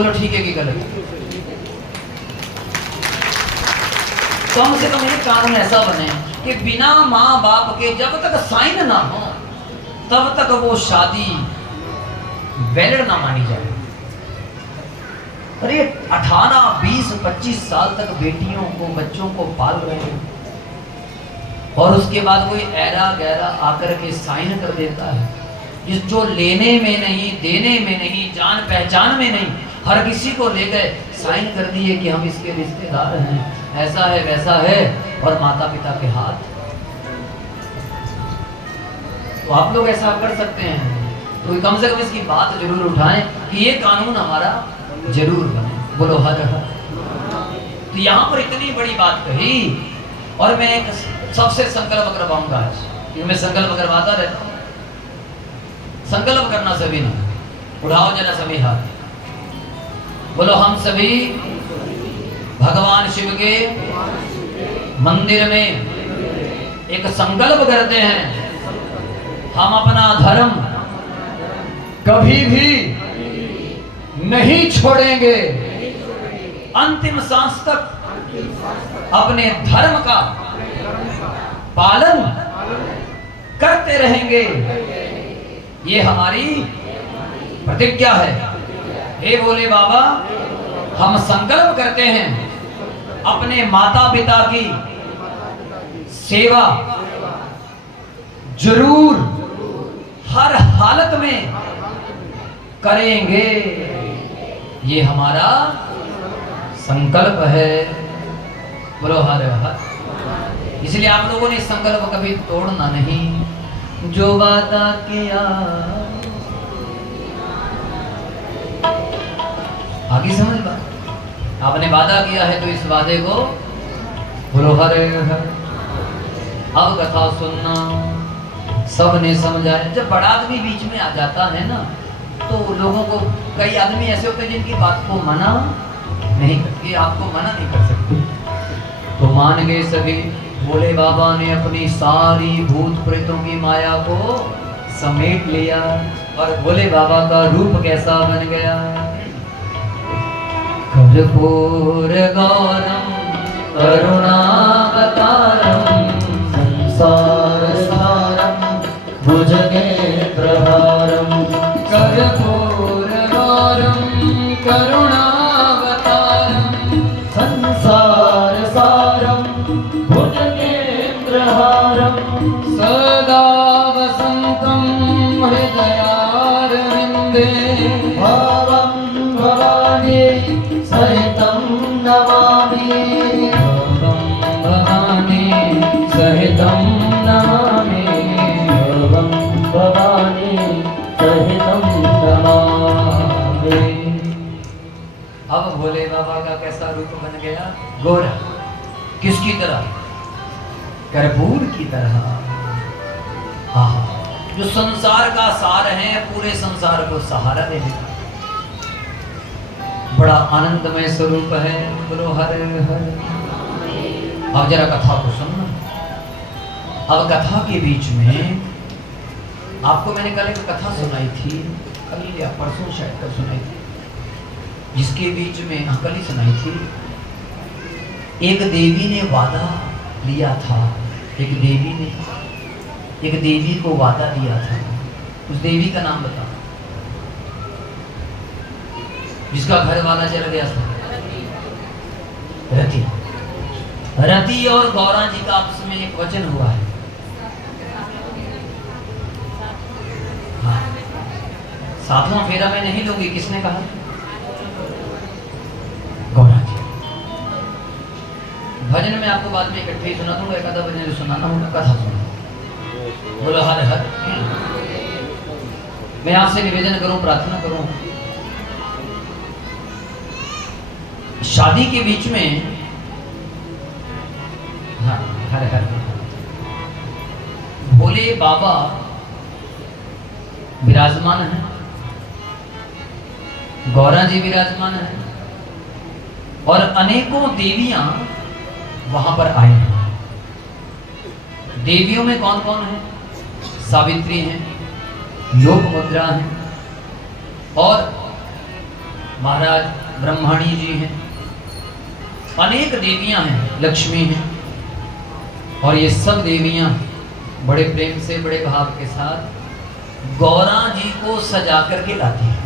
बोलो ठीक है कि गलत? कम से कम एक कानून ऐसा बने कि बिना माँ बाप के जब तक साइन ना हो तब तक वो शादी वैलिड ना मानी जाए। अरे 18, 20, 25 साल तक बेटियों को, बच्चों को पाल रहे हैं और उसके बाद कोई ऐरा गैरा आकर के साइन कर देता है, जिस जो लेने में नहीं, देने में नहीं, जान पहचान में नहीं, हर किसी को ले गए साइन कर दिए कि हम इसके रिश्तेदार हैं, ऐसा है वैसा है, और माता पिता के हाथ। तो आप लोग ऐसा कर सकते हैं तो कम से कम इसकी बात जरूर उठाएं कि ये कानून हमारा जरूर बने। बोलो हर हर। तो यहाँ पर इतनी बड़ी बात कही और मैं एक सबसे संकल्प करवाऊंगा आज, क्योंकि मैं संकल्प करवाता रहता हूँ। संकल्प करना सभी ने, उठाओ जरा सभी हाथ, बोलो हम सभी भगवान शिव के मंदिर में एक संकल्प करते हैं, हम अपना धर्म कभी भी नहीं छोड़ेंगे, अंतिम सांस तक अपने धर्म का पालन करते रहेंगे, ये हमारी प्रतिज्ञा है। हे भोले बाबा, हम संकल्प करते हैं अपने माता पिता की सेवा जरूर हर हालत में करेंगे, ये हमारा संकल्प है। बोलो हर हर। इसलिए आप लोगों ने इस संकल्प कभी तोड़ना नहीं। जो वादा किया, आगे समझ बात, आपने वादा किया है तो इस वादे को बोलो हर हर। अब कथा सुनना, सबने समझा है। जब बड़ा आदमी बीच में आ जाता है ना, तो लोगों को, कई आदमी ऐसे होते हैं जिनकी बात को मना नहीं करते, आपको मना नहीं कर सकते, तो मान गए सभी। भोले बाबा ने अपनी सारी भूत प्रेतों की माया को समेट लिया और भोले बाबा का रूप कैसा बन गया। कर्पूर गौरम करुणावतारम संसार सारम भुजगेन्द्रहारम। कर्पूर गौरम करुणावतारम संसार सारम भुजगेन्द्रहारम। सदा वसन्तं हृदयारविन्दे भावं भवानी सहितं नमामि। भावं भवानी सहितं नमामि। भावं भवानी सहितं नमामि। अब भोले बाबा का कैसा रूप बन गया? गोरा। किसकी तरह? कर्पूर की तरह। हाँ, जो संसार का सार है, पूरे संसार को सहारा दे देगा। बड़ा आनंदमय स्वरूप है। बोलो हर हर। अब जरा कथा को सुनना। अब कथा के बीच में आपको मैंने कल एक कथा सुनाई थी, कल या परसों शायद कल सुनाई थी, जिसके बीच में कल ही सुनाई थी। एक देवी ने वादा लिया था, एक देवी को वादा दिया था। उस देवी का नाम बताओ, जिसका घर वाला चल गया था। रति। रति और गौरा जी का आपस में एक वचन हुआ है। हाँ, सातवां फेरा मैं नहीं लूंगी, किसने कहा? गौरा जी। भजन में आपको बाद में इकट्ठे ही सुना दूंगा, एक आधा भजन जो सुनाना होगा कथा सुना। बोलो हर हर। मैं आपसे निवेदन करूं, प्रार्थना करूं, शादी के बीच में, हाँ हर हर, भोले बाबा विराजमान है, गौरा जी विराजमान है और अनेकों देवियां वहां पर आई हैं। देवियों में कौन कौन है? सावित्री हैं, योग मुद्रा है और महाराज ब्रह्मणी जी हैं, अनेक देवियां हैं, लक्ष्मी हैं, और ये सब देवियां बड़े प्रेम से, बड़े भाव के साथ गौरा जी को सजा करके लाती हैं।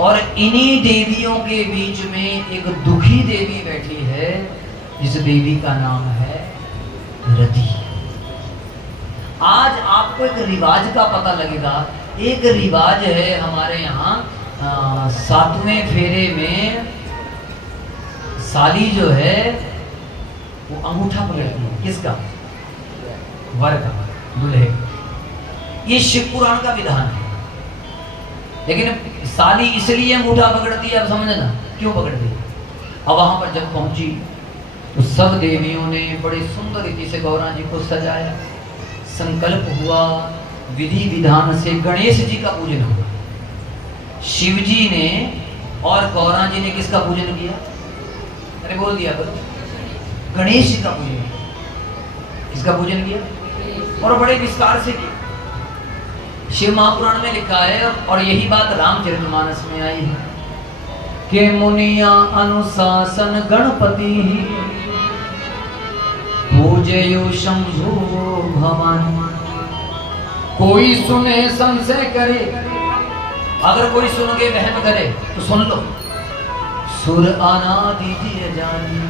और इन्हीं देवियों के बीच में एक दुखी देवी बैठी है, जिस देवी का नाम है रति। आज आपको एक रिवाज का पता लगेगा। एक रिवाज है हमारे यहाँ, 7वें फेरे में साली जो है वो अंगूठा पकड़ती है। किसका? वर का, दूल्हे। ये शिव पुराण का विधान है। लेकिन साली इसलिए अंगूठा पकड़ती है, अब समझना क्यों पकड़ती है। अब वहां पर जब पहुंची तो सब देवियों ने बड़े सुंदर रीति से गौरा जी को सजाया। संकल्प हुआ, विधि विधान से गणेश जी का पूजन हुआ। शिव जी ने और गौरा जी ने किसका पूजन किया? अरे बोल दिया करो, गणेश जी का पूजन किया। किसका पूजन किया? और बड़े विस्तार से किया। शिव महापुराण में लिखा है, और यही बात रामचरितमानस में आई है कि मुनिया अनुशासन गणपति पूजयो शंभु भवानी। कोई सुने संशय करे, अगर कोई सुन के वहम करे तो सुन लो। सुर अनादि जानी।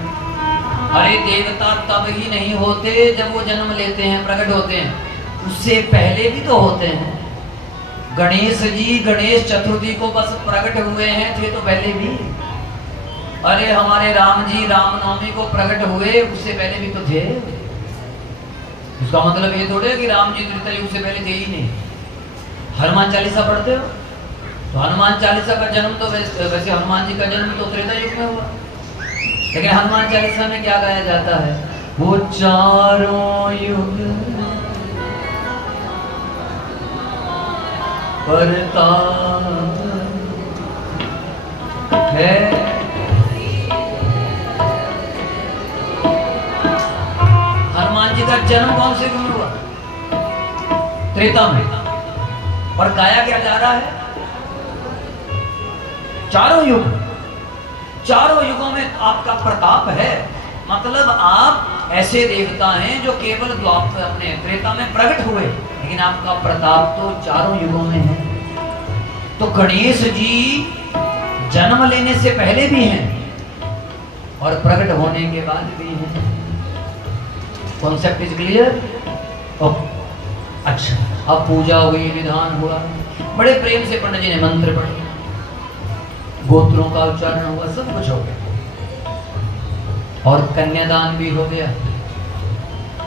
अरे देवता तब ही नहीं होते जब वो जन्म लेते हैं, प्रकट होते हैं, उससे पहले भी तो होते हैं। गणेश जी गणेश चतुर्थी को बस प्रकट हुए हैं, थे तो पहले भी। अरे हमारे राम जी रामनवमी को प्रकट हुए, उससे पहले भी तो थे। उसका मतलब ये थोड़े कि राम जी त्रेता युग से पहले थे ही नहीं। हनुमान चालीसा पढ़ते हो तो हनुमान चालीसा का जन्म तो वैसे हनुमान जी का जन्म तो त्रेता युग में हुआ, लेकिन हनुमान चालीसा में क्या गाया जाता है? वो चारों युग करता है। हनुमान जी का जन्म कौन से युग में हुआ? त्रेता में। और गाया क्या जा रहा है? चारों युग। चारों युगों में आपका प्रताप है। मतलब आप ऐसे देवता हैं जो केवल द्वापर अपने त्रेता में प्रकट हुए, लेकिन आपका प्रताप तो चारों युगों में है। तो गणेश जी जन्म लेने से पहले भी हैं और प्रकट होने के बाद भी हैं। Concept is clear? अच्छा, अब पूजा हुई, विधान हुआ, बड़े प्रेम से पंडित जी ने मंत्र पढ़े, गोत्रों का उच्चारण हुआ, सब कुछ हो गया और कन्यादान भी हो गया।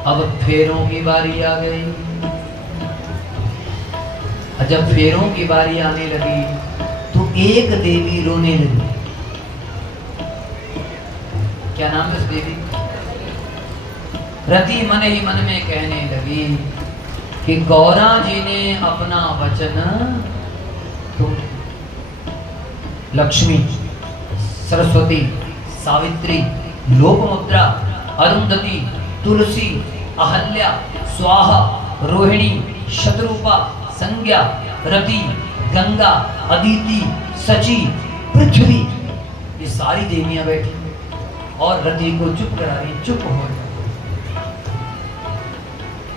अब फेरों की बारी आ गई। जब फेरों की बारी आने लगी तो एक देवी रोने लगी। क्या नाम है उस देवी? रति मन ही मन में कहने लगी कि गौरा जी ने अपना वचन तुम लक्ष्मी, सरस्वती, सावित्री, लोकमुद्रा, अरुंधति, तुलसी, अहल्या, स्वाहा, रोहिणी, शतरूपा, संज्ञा, रति, गंगा, अदिति, सची, पृथ्वी, ये सारी देवियां बैठी और रति को चुप करा रही। चुप हो जाओ।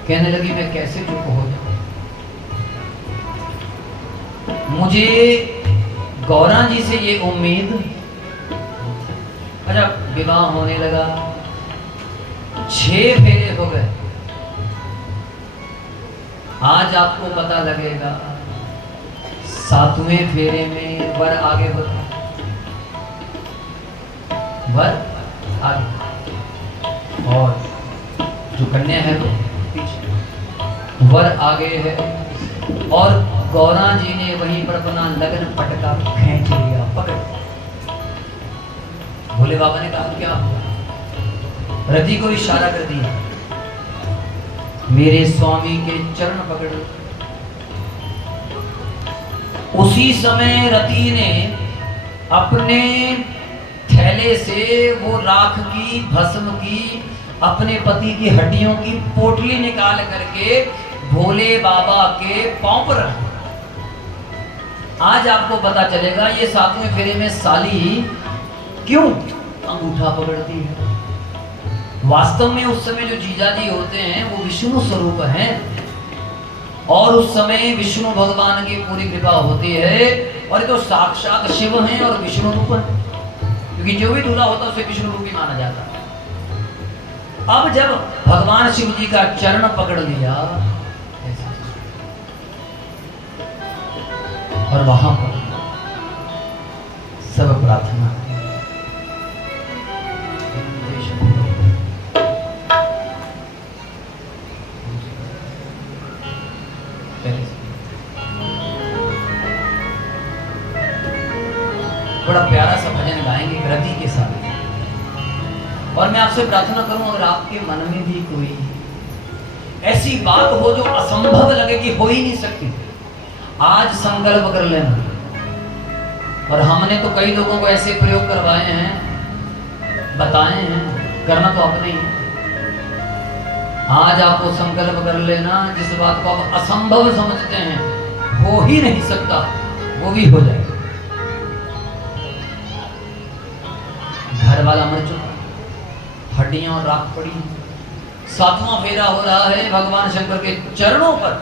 कहने लगी मैं कैसे चुप हो जाऊं? मुझे गौरा जी से ये उम्मीद। अच्छा, विवाह होने लगा, 6 फेरे हो गए। आज आपको पता लगेगा 7वें फेरे में वर आगे होता है। वर आगे और जो कन्या है वो पीछे। वर आगे है और गौरा जी ने वहीं पर अपना लगन पटका खींच लिया, पकड़। भोले बाबा ने कहा क्या हुआ? रति को इशारा कर दिया, मेरे स्वामी के चरण पकड़। उसी समय रति ने अपने थैले से वो राख की, भस्म की, अपने पति की हड्डियों की पोटली निकाल करके भोले बाबा के पांव पर रखा। आज आपको पता चलेगा ये सातवें फेरे में साली क्यों अंगूठा पकड़ती है। वास्तव में उस समय जो जीजाजी होते हैं वो विष्णु स्वरूप हैं और उस समय विष्णु भगवान की पूरी कृपा होती है और ये तो साक्षात शिव हैं और विष्णु रूप है, क्योंकि जो भी दूल्हा होता है उसे विष्णु रूप ही माना जाता है। अब जब भगवान शिव जी का चरण पकड़ लिया और वहां पर सब प्रार्थना बड़ा प्यारा सा भजन गाएंगे रति के साथ। और मैं आपसे प्रार्थना करूं अगर आपके मन में भी कोई ऐसी बात हो जो असंभव लगे कि हो ही नहीं सकती, आज संकल्प कर लेना। और हमने तो कई लोगों को ऐसे प्रयोग करवाए हैं, बताए हैं, करना तो अपने ही। आज आपको संकल्प कर लेना जिस बात को आप असंभव समझते हैं हो ही नहीं सकता, वो भी हो जाएगा। घर वाला मर चुका, हड्डियां और राख पड़ी, सातवां फेरा हो रहा है, भगवान शंकर के चरणों पर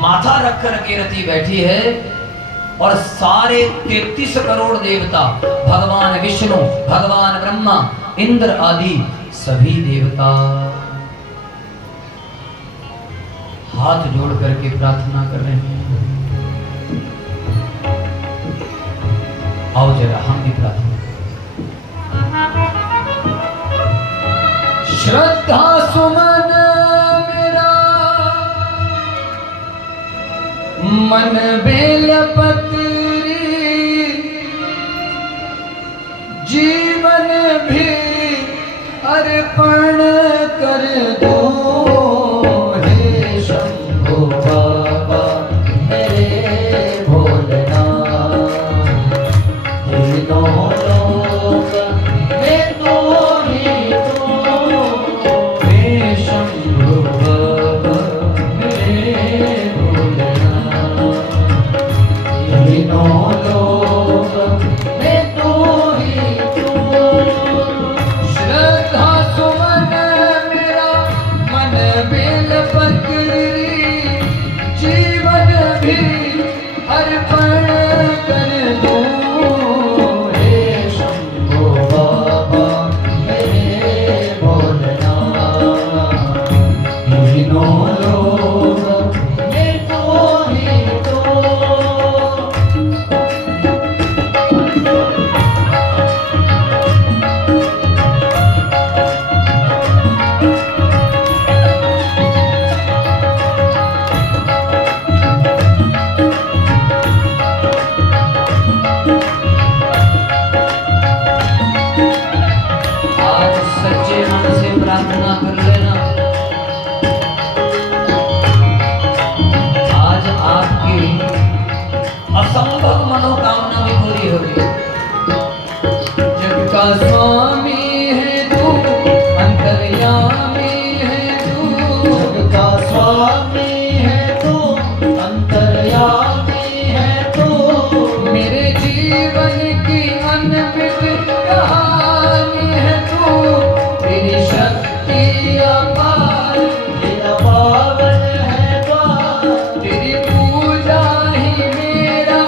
माथा रख कर के रति बैठी है और सारे 33 करोड़ देवता, भगवान विष्णु, भगवान ब्रह्मा, इंद्र आदि सभी देवता हाथ जोड़ करके प्रार्थना कर रहे हैं। आओ जरा हम भी प्रार्थना। श्रद्धा सुमन मेरा मन बेलपत्री, जीवन भी अर्पण कर दो हे शंभो बाबा मेरे भोलेनाथ। तीनों लोक में तो ही तो हे शंभो बाबा मेरे भोलेनाथ। तीनों लोक में तो ही तो। श्रद्धा सुमन मेरा मन बेलपत्री, जीवन भी अर्पण कर दो हे शंभो बाबा मेरे भोलेनाथ। तीनों लोक में तो ही तो। आज सच्चे मन से प्रार्थना कर लेना, आज आपकी असंभव मनोकामना भी पूरी होगी। जग का स्वामी है तू, अंतर्यामी है तू। जग का स्वामी है तू, अंतर्यामी है तू। मेरे जीवन की अनमित कहानी है तू। तेरी शक्ति अपार, तेरा पावन है द्वार। तेरी पूजा ही मेरा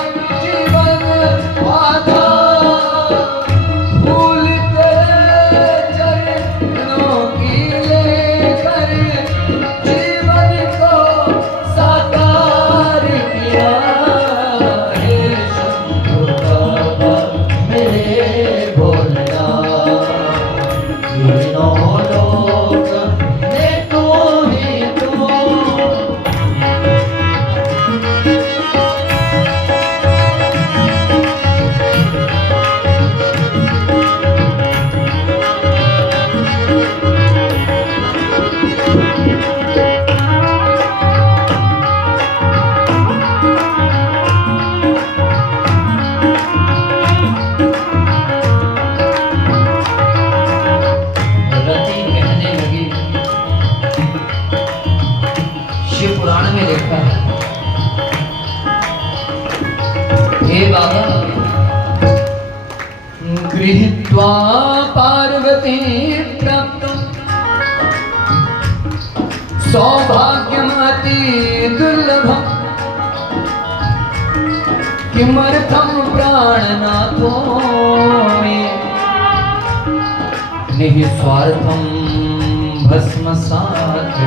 हे बाबा गृहीत्वा पार्वती प्राप्तं सौभाग्यमति दुर्लभम् किमर्थं प्राणनाथो मे निःस्वार्थं भस्मसात्।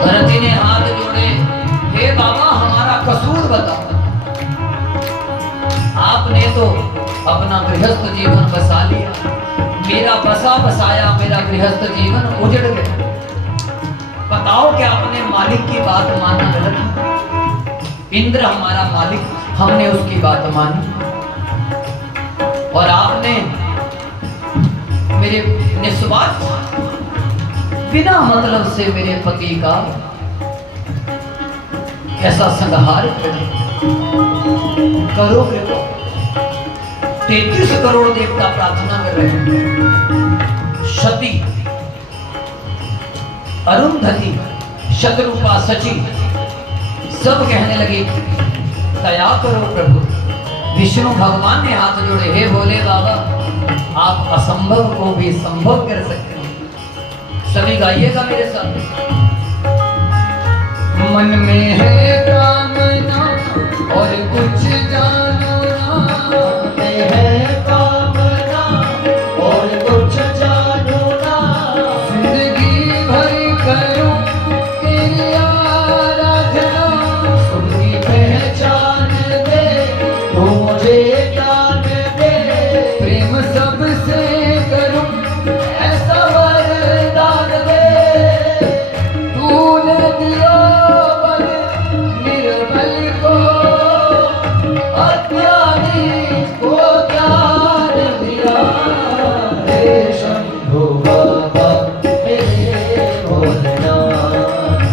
भरती ने हाथ जोड़े, हे बाबा हमारा कसूर बताओ। आपने तो अपना गृहस्थ जीवन बसा लिया, मेरा बसा बसाया मेरा गृहस्थ जीवन उजड़ गया। बताओ कि आपने मालिक की बात मानना गलत है? इंद्र हमारा मालिक, हमने उसकी बात मानी और आपने मेरे निस्वार्थ बिना मतलब से मेरे पति का ऐसा संहार करोगे। 33 करोड़ देवता प्रार्थना कर रहे हैं। शती, अरुंधति, शत्रुपा, सची सब कहने लगे दया करो प्रभु। विष्णु भगवान ने हाथ जोड़े, हे भोले बाबा आप असंभव को भी संभव कर सकते हैं। सभी गाइएगा मेरे साथ। मन में है कामना और कुछ जानो ना, में है कामना और कुछ जानो ना, जिंदगी भर करूं तेरी आराधना, सुनी पहचान दे तो मुझे ज्ञान दे, प्रेम सबसे करूं ऐसा वरदान दे, तूने दिया बल निर्बल को, अज्ञानी को ज्ञान दिया। हे शंभो बाबा मेरे भोलेनाथ,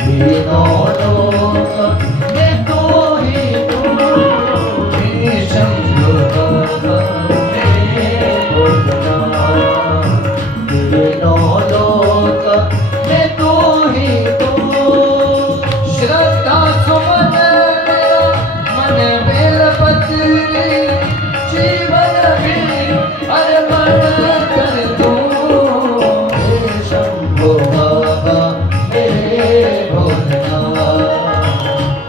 तीनों लोक में तू ही तू। हे शंभो बाबा मेरे भोलेनाथ, तीनों लोक में तू ही तू। श्रद्धा सुमन मेरा मन बेलपत्री, जीवन भी अर्पण कर दूं। हे शंभो बाबा मेरे भोलेनाथ,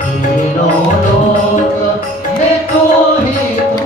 तीनों लोक में तू ही तू।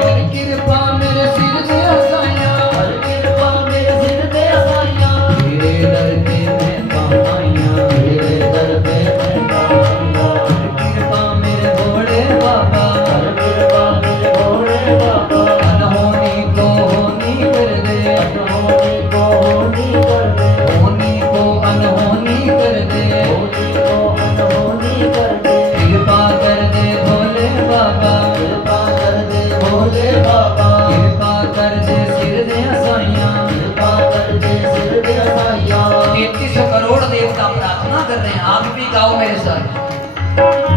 कर कृपा मेरे सिर पे असाया, कर कृपा मेरे सिर पे असाया, तेरे दर पे मैं कमाया, तेरे दर पे मैं कमाया। कर कृपा मेरे भोले बाबा, कर कृपा मेरे भोले बाबा, अनहोनी को होनी कर दे, अनहोनी को होनी कर दे, होनी को अनहोनी कर दे, होनी को अनहोनी कर दे। कृपा कर दे भोले बाबा, कृपा कर दे भोले बाबा, कृपा कर दे सिर दे असाइयां, कृपा कर दे सिर दे असाइयां। 33 करोड़ देवता प्रार्थना कर रहे हैं, आप भी गाओ मेरे साथ।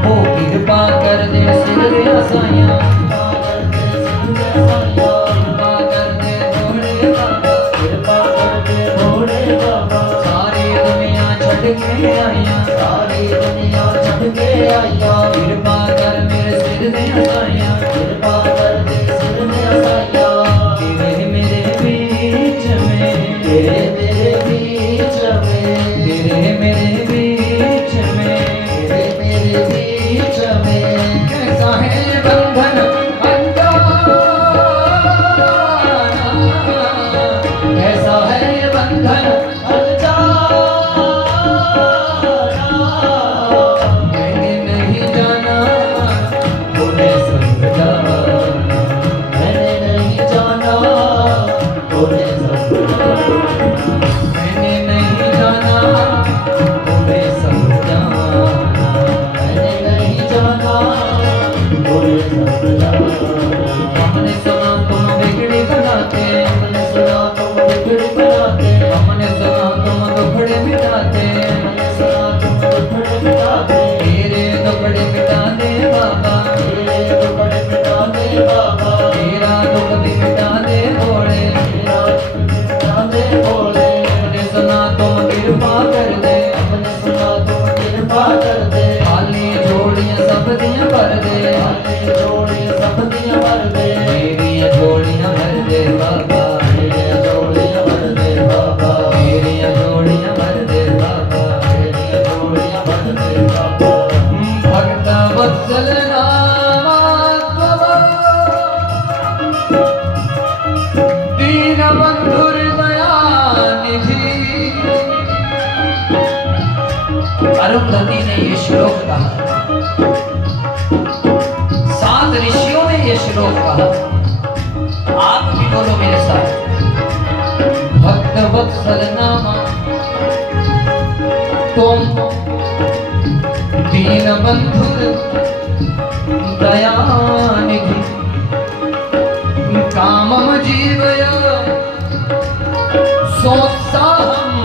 ओ कृपा कर दे सिर दे असाइयां, कृपा कर दे सिर दे असाइयां, कृपा कर दे भोले बाबा, कृपा कर दे भोले बाबा। सारी दुनिया छड़ के आइयां, सारी दुनिया छड़ के आइयां, कृपा कर मेरे सिर दे असाइयां, कृपा कर दे सिर दे असाइयां। तेरे मेरे बीच में, तेरे मेरे बीच में, तेरे मेरे बीच में, तेरे मेरे बीच में। कैसा है बंधन अनजाना, कैसा है बंधन अनजाना, मैंने नहीं जाना तूने सब जाना, मैंने नहीं जाना तूने सब जाना, मैंने नहीं जाना तूने सब जाना, मैंने नहीं जाना तूने सब भर दे, झोलियां सब दियां भर दे, मेरियां झोलियां भर दे बाबा, मेरियां झोलियां भर दे बाबा, मेरियां झोलियां भर दे बाबा, मेरियां झोलियां भर दे बाबा। भक्त वत्सल नामा तव, दीन बंधुर दयानिधि। अरुंधति ने ये श्लोक कहा, सात ऋषियों ने ये श्लोक कहा, आप भी बोलो मेरे साथ। भक्त वत्सल नामा तुम, दीन बंधुर दयानिधि, कामम जीवय सोत्साहम्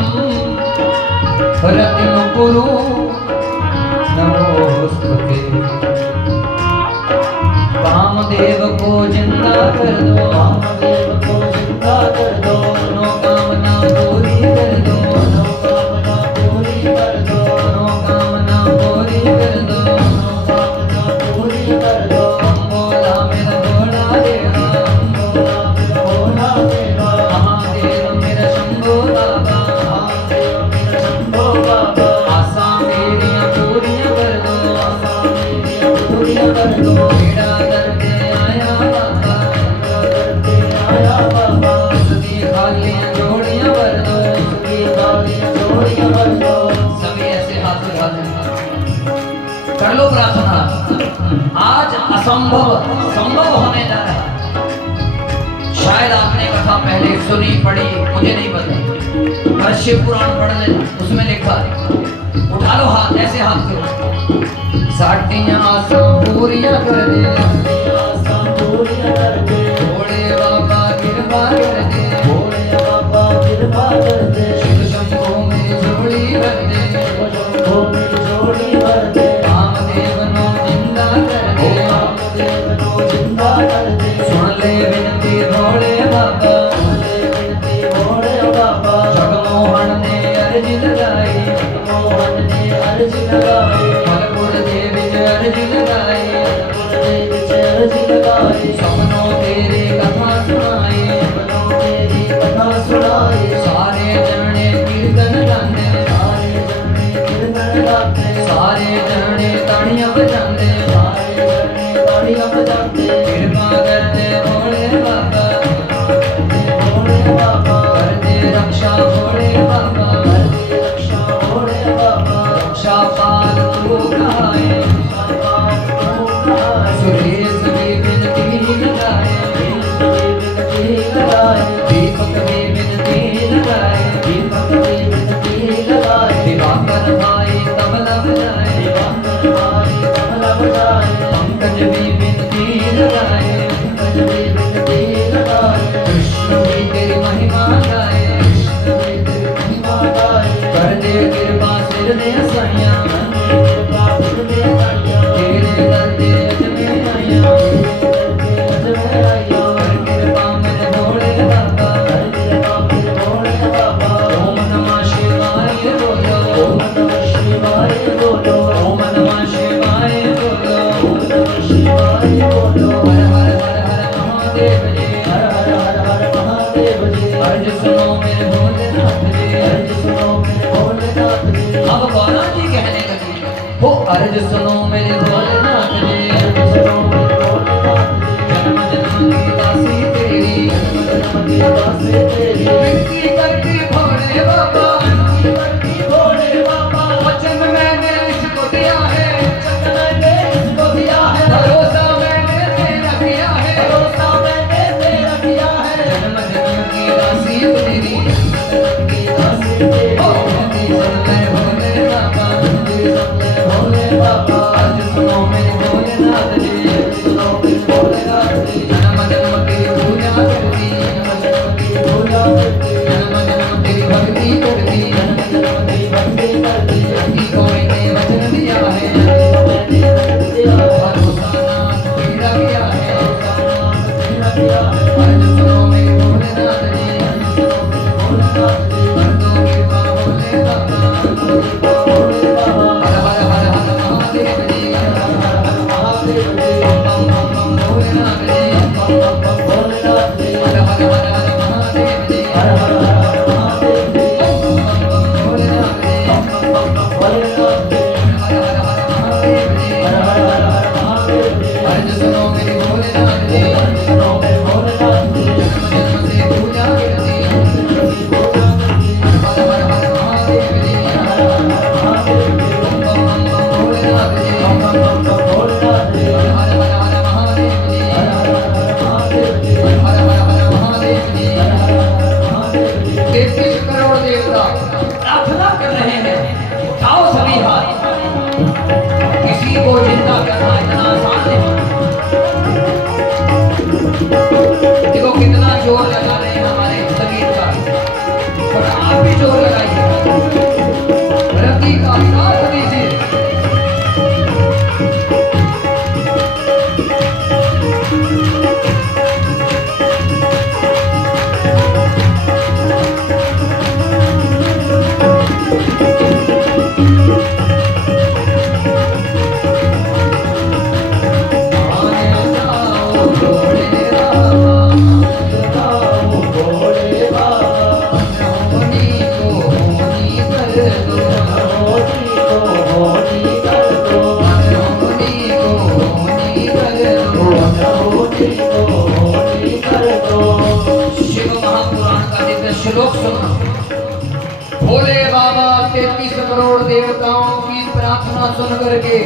रतिम कुरु नमोस्तुते। कामदेव को जिंदा कर दो, कामदेव को जिंदा कर दो, मनोकामना पूरी कर दो, मनोकामना पूरी कर दो, मनोकामना पूरी कर दो, मनोकामना पूरी कर दो। बोला मेरा भोला देवा, बोला मेरा भोला देवा, महादेव मेरा शंभो बाबा, महादेव मेरा शंभो बाबा, आशा मेरियां पूरियां कर दो, आशा मेरियां पूरियां कर दो। बेड़ा दर्द आया बाबा, बेड़ा दर्द आया बाबा, उसकी खालियां झोलियां भर दो, उसकी खालियां झोलियां भर दो। सभी ऐसे हाथ उठा दें, कर लो प्रार्थना। आज असंभव संभव होने जा रहा है। शायद आपने कथा पहले सुनी पढ़ी, मुझे नहीं पता, पर शिव पुराण पढ़ लेना, उसमें लिखा है। उठा लो हाथ, ऐसे हाथ करो, साटियां आसां पूरियां कर दे, आशा पूरियां कर दे, भोले बाबा कृपा कर दे, भोले बाबा कृपा कर दे। शिव शंभो मेरी झोली भर दे, शंभो मेरी झोली भर दे, कामदेव नो जिंदा कर दे, कामदेव को जिंदा कर दे। सुन ले विनती भोले बाबा, भोले विनती भोले बाबा, जगमोहन ने अर्ज लगाई, मोहन ने अर्ज लगाई, फलपुर देवी ने अर्ज लगाई, गुरुदेव से अर्ज लगाई। सपनों तेरे कथा सुनाई, बनो तेरी कथा सुनाई, सारे जने कीर्तन गाते, सारे जने कीर्तन गाते, सारे जने ताड़ियां बजाते, सारे जने ताड़ियां बजाते। कृपा करते भोले बाबा, भोले बाबा कर दे रक्षा भोले बाबा, कर दे रक्षा भोले बाबा, रक्षा पाल तू कहाए, सुरेश भी विनती लगाए, दीपक भी विनती लगाए, दिवाकर भाई तबला बजाए, पंकज भी विनती लगाए, कृष्ण भी तेरी महिमा गाए, कर दे कृपा सिर दे सैया, तेरे दर दे अजमे आया, कर कृपा मेरे भोले बाबा, ओम नमः शिवाय बोलो, ओम नमः शिवाय बोलो, हर हर हर हर महादेव जी, अर्ज सुनो मेरे भोलेनाथ जी। अब गौरा जी कहने लगे, हो अर्ज सुनो मेरे भोलेनाथ जी, जन्म जन्म की दासी तेरी, विनती करती भोले बाबा, वचन मैंने इसको दिया है, भरोसा मैंने तेरा किया है, जन्म जन्म की दासी तेरी, ओ विनती सुन ले भोले बाबा, अर्ज सुनो मेरे भोलेनाथ जी, जन्म जन्म की पूजा करती, जन्म जन्म की भक्ति करती, यही कोई ने वचन दिया है, भरोसा नाथ तेरा किया है, अर्ज सुनो मेरे भोलेनाथ जी, कर दो कृपा भोले बाबा, हर हर हर हर महादेव जी, भोलेनाथ जी भोलेनाथ जी हर हर हर हर महादेव जी हर हर हर महादेव जी भोलेनाथ जी भोलेनाथ जी हर हर हर महादेव जी हर हर हर महादेव जी अर्ज सुनो मेरी भोलेनाथ जी सुनो मेरे भोलेनाथ जी जन्म से पूजा करती पूजा करती हर हर हर महादेव जी हर हर हर महादेव जी भोलेनाथ जी भोलेनाथ जी हर हर हर महादेव जी हर हर हर महादेव जी हर हर हर महादेव जी हर हर हर महादेव जी 33 करोड़ देवता प्रार्थना कर रहे हैं उठाओ सभी हाथ किसी को चिंता करना इतना आसान नहीं देखो कितना जोर लगा रहे हैं हमारे संगीतकार और आप भी जोर लगाइए रति का साथ दीजिए भोले बाबा होनी को होनी कर दो होनी को होनी कर दो होनी को होनी कर दो होनी को होनी कर दो शिव महापुराण का दिव्य श्लोक सुना भोले बाबा 33 करोड़ देवताओं की प्रार्थना सुन करके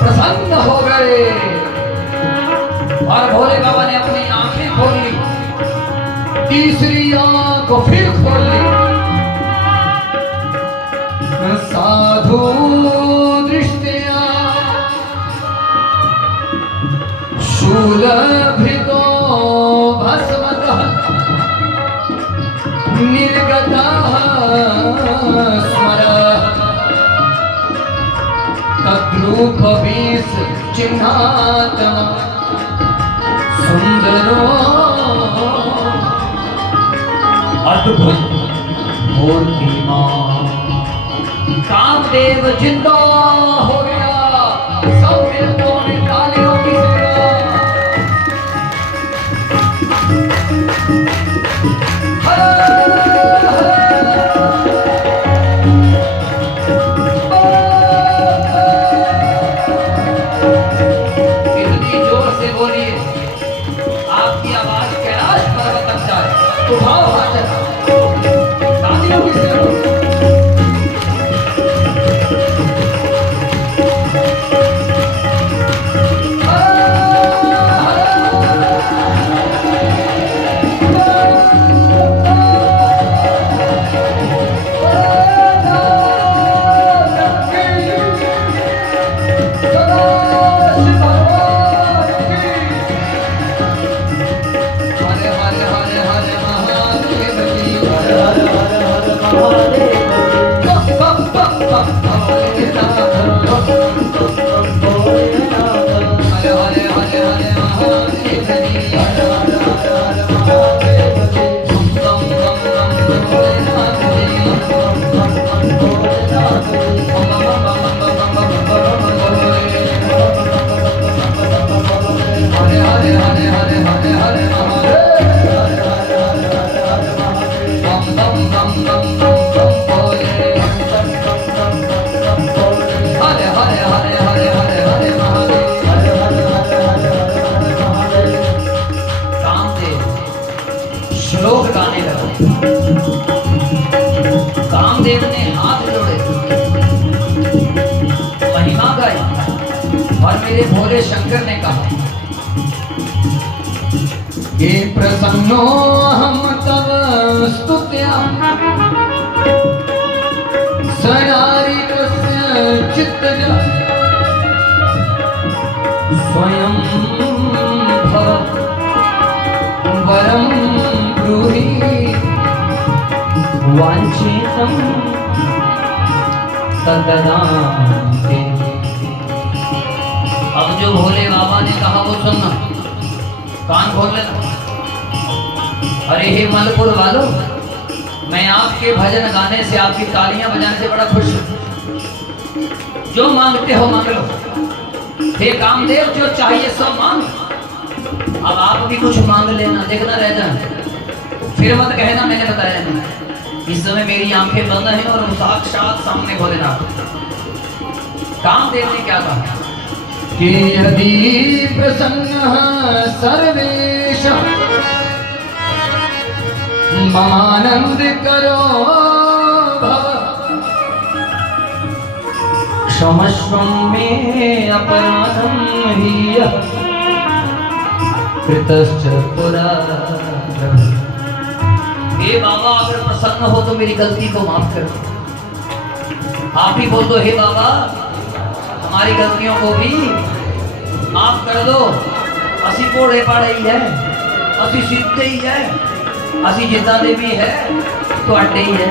प्रसन्न हो गए और भोले बाबा ने अपनी आंखें खोल ली तीसरी आंख फिर खोल ली साधु दृष्टिया शूलभृतो भस्मतः निर्गतः स्मरः तद्रूप 20 चिन्हात्मा सुंदरो अद्भुत मूर्तिमान कामदेव जिंदा हो गया सब देवताओं ने तालियों की सेवा इतनी जोर से बोलिए आपकी आवाज कैलाश पर्वत तक जाए उठाओ हाथ तालियों की सेवा हरे हरे हरे हरे महादेव जी हर हर हर महादेव भोलेनाथ हरे हरे हरे हरे महादेव जी हर हर हर महादेव जी बम बम बम भोलेनाथ जी भोलेनाथ जी बम बम बम बम बम बम भोले हरे हरे हरे हरे हरे हरे महादेव हर हर हर महादेव बम बम बम बम बम बम भोले हरे हरे हरे हरे हरे हरे महादेव हर हर हर महादेव कामदेव श्लोक गाने लगे कामदेव ने हाथ जोड़े महिमा गाई और मेरे भोले शंकर ने कहा ये प्रसन्नो हम तव स्तुत्या सनारितस्य चित्तज स्वयं भव वरम ब्रूहि वांछितं तद्ददामि। अब जो भोले बाबा ने कहा वो सुनना, कान खोल लेना। अरे हे मलपुर वालों, मैं आपके भजन गाने से, आपकी तालियां बजाने से बड़ा खुश हूं। जो मांगते हो मांग लो। हे कामदेव, जो चाहिए सब मांग। अब आप भी कुछ मांग लेना, देखना रह जाए, फिर मत कहना मैंने बताया नहीं। इस समय मेरी आंखें बंद हैं और साक्षात सामने भोलेनाथ। कामदेव ने क्या कहा कि यदि प्रसन्न सर्वेश मानंद करो भव, क्षमस्व में अपराधम ही कृतश्च पुराण। हे बाबा अगर प्रसन्न हो तो मेरी गलती को माफ करो। आप ही बोल दो, हे बाबा हमारी गलतियों को भी माफ कर दो। असी कोड़े पाड़े ही है, असी सीधे ही है, असी जितना दे भी है तो अड्डे ही है।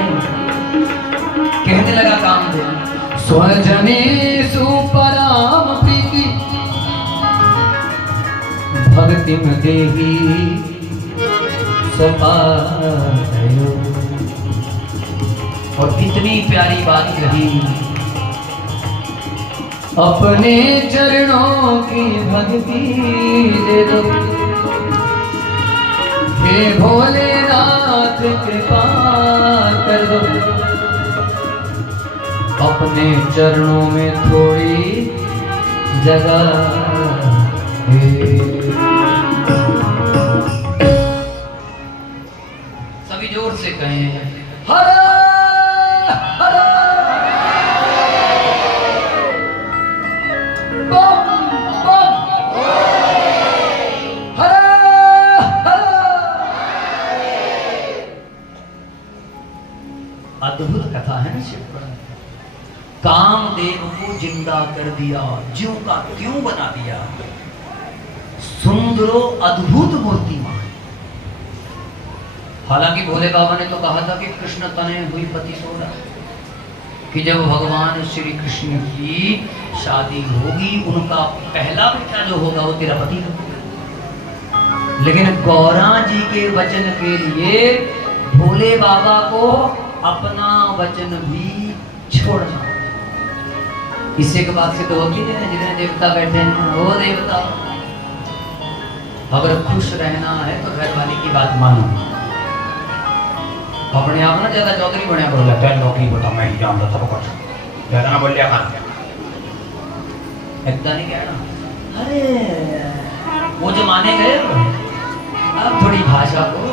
कहने लगा कामदेव, स्वजनेषु पराम प्रीति भक्ति में देही सपायो। और कितनी प्यारी बात कही, अपने चरणों की भक्ति दे दो, हे भोलेनाथ कृपा कर दो। अपने चरणों में थोड़ी जगह दे। सभी जोर से कहें, हर हर बम बम, हर हर। अद्भुत कथा है ना शिव पुराण। कामदेव को जिंदा कर दिया, ज्यों का त्यों बना दिया। सुंदरो अद्भुत मूर्तिमान। हालांकि भोले बाबा ने तो कहा था कि कृष्ण तने हुई पति सोना, कि जब भगवान श्री कृष्ण की शादी होगी उनका पहला बेटा जो होगा वो तेरा पति होगा। लेकिन गौरा जी के वचन के लिए भोले बाबा को अपना वचन भी छोड़ना। इससे के बाद से तो होगी नहीं, जितने देवता बैठे हैं वो देवता, अगर खुश रहना है तो घर वाली की बात मानो। अपने आप ना ज्यादा चौधरी बने करो, लगता है नौकरी बता मैं ही जानता सब कुछ, ज्यादा ना बोल लिया खान इतना नहीं कहना। अरे वो जो माने गए अब थोड़ी भाषा को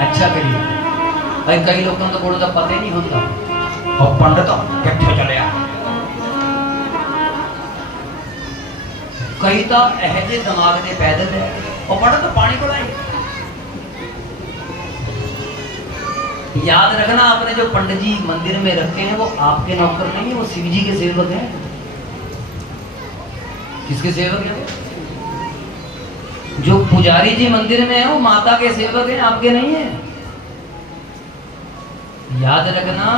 अच्छा करिए। अरे कई लोगों को बोलो तो पता ही नहीं होता, और पंडित कैसे चले आ कई तो ऐसे दिमाग दे पैदल है और पंडित तो पानी पड़ाए। याद रखना, आपने जो पंडित जी मंदिर में रखे हैं वो आपके नौकर नहीं है, वो शिव जी के सेवक हैं। किसके सेवक हैं? जो पुजारी जी मंदिर में है वो माता के सेवक हैं, आपके नहीं है। याद रखना,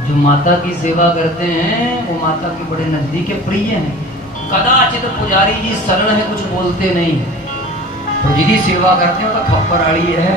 जो माता की सेवा करते हैं वो माता के बड़े नजदीक के प्रिय हैं। कदाचित पुजारी जी सरल है, कुछ बोलते नहीं, तो जिसकी सेवा करते हो तो खप्पर आड़ी है।